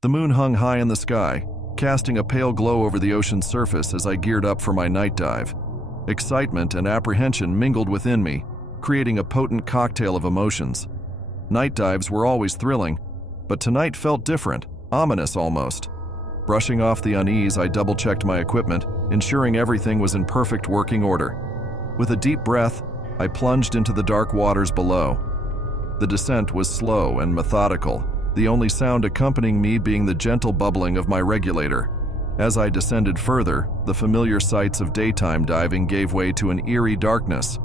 The moon hung high in the sky, casting a pale glow over the ocean's surface as I geared up for my night dive. Excitement and apprehension mingled within me, creating a potent cocktail of emotions. Night dives were always thrilling, but tonight felt different, ominous almost. Brushing off the unease, I double-checked my equipment, ensuring everything was in perfect working order. With a deep breath, I plunged into the dark waters below. The descent was slow and methodical, the only sound accompanying me being the gentle bubbling of my regulator. As I descended further, the familiar sights of daytime diving gave way to an eerie darkness.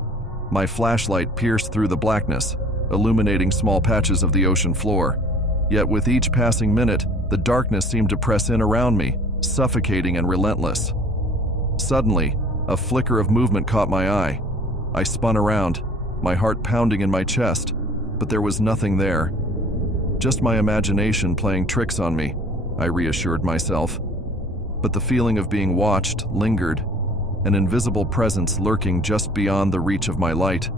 My flashlight pierced through the blackness, illuminating small patches of the ocean floor. Yet with each passing minute, the darkness seemed to press in around me, suffocating and relentless. Suddenly, a flicker of movement caught my eye. I spun around, my heart pounding in my chest, but there was nothing there. Just my imagination playing tricks on me, I reassured myself. But the feeling of being watched lingered, an invisible presence lurking just beyond the reach of my light.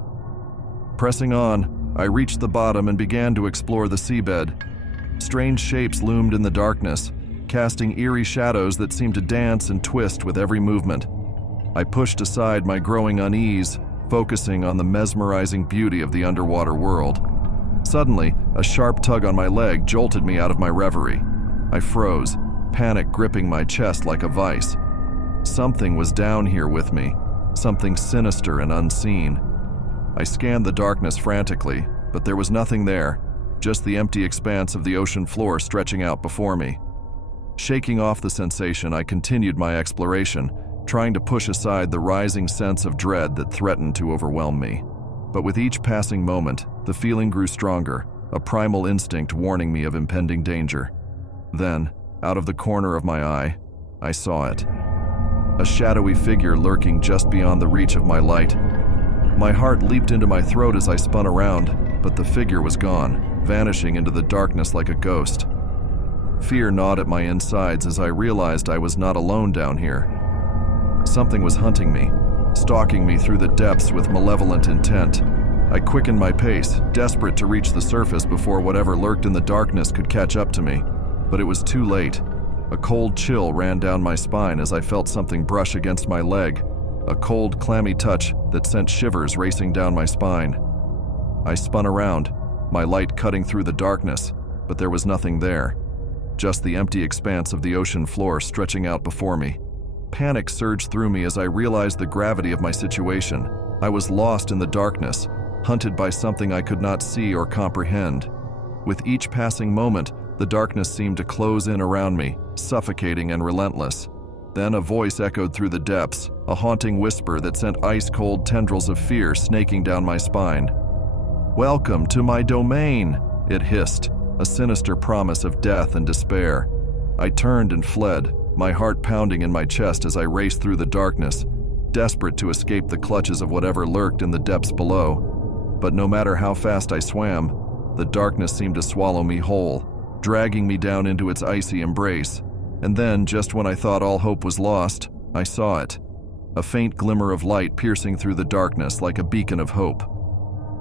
Pressing on, I reached the bottom and began to explore the seabed. Strange shapes loomed in the darkness, casting eerie shadows that seemed to dance and twist with every movement. I pushed aside my growing unease, focusing on the mesmerizing beauty of the underwater world. Suddenly, a sharp tug on my leg jolted me out of my reverie. I froze, panic gripping my chest like a vice. Something was down here with me, something sinister and unseen. I scanned the darkness frantically, but there was nothing there, just the empty expanse of the ocean floor stretching out before me. Shaking off the sensation, I continued my exploration, trying to push aside the rising sense of dread that threatened to overwhelm me. But with each passing moment, the feeling grew stronger, a primal instinct warning me of impending danger. Then, out of the corner of my eye, I saw it. A shadowy figure lurking just beyond the reach of my light. My heart leaped into my throat as I spun around, but the figure was gone, vanishing into the darkness like a ghost. Fear gnawed at my insides as I realized I was not alone down here. Something was hunting me, stalking me through the depths with malevolent intent. I quickened my pace, desperate to reach the surface before whatever lurked in the darkness could catch up to me. But it was too late. A cold chill ran down my spine as I felt something brush against my leg, a cold, clammy touch that sent shivers racing down my spine. I spun around, my light cutting through the darkness, but there was nothing there. Just the empty expanse of the ocean floor stretching out before me. Panic surged through me as I realized the gravity of my situation. I was lost in the darkness, hunted by something I could not see or comprehend. With each passing moment, the darkness seemed to close in around me, suffocating and relentless. Then a voice echoed through the depths, a haunting whisper that sent ice-cold tendrils of fear snaking down my spine. "Welcome to my domain," it hissed, a sinister promise of death and despair. I turned and fled, my heart pounding in my chest as I raced through the darkness, desperate to escape the clutches of whatever lurked in the depths below. But no matter how fast I swam, the darkness seemed to swallow me whole, dragging me down into its icy embrace. And then, just when I thought all hope was lost, I saw it. A faint glimmer of light piercing through the darkness like a beacon of hope.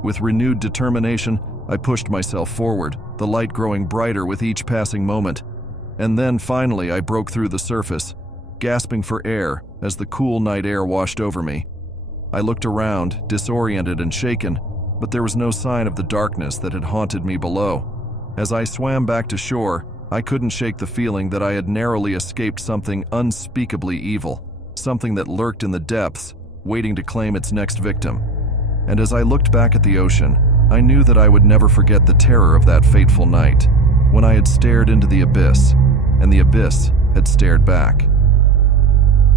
With renewed determination, I pushed myself forward, the light growing brighter with each passing moment. And then finally I broke through the surface, gasping for air as the cool night air washed over me. I looked around, disoriented and shaken, but there was no sign of the darkness that had haunted me below. As I swam back to shore, I couldn't shake the feeling that I had narrowly escaped something unspeakably evil, something that lurked in the depths, waiting to claim its next victim. And as I looked back at the ocean, I knew that I would never forget the terror of that fateful night, when I had stared into the abyss, and the abyss had stared back.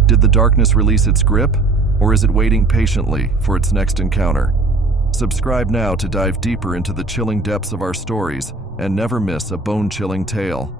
Did the darkness release its grip, or is it waiting patiently for its next encounter? Subscribe now to dive deeper into the chilling depths of our stories and never miss a bone-chilling tale.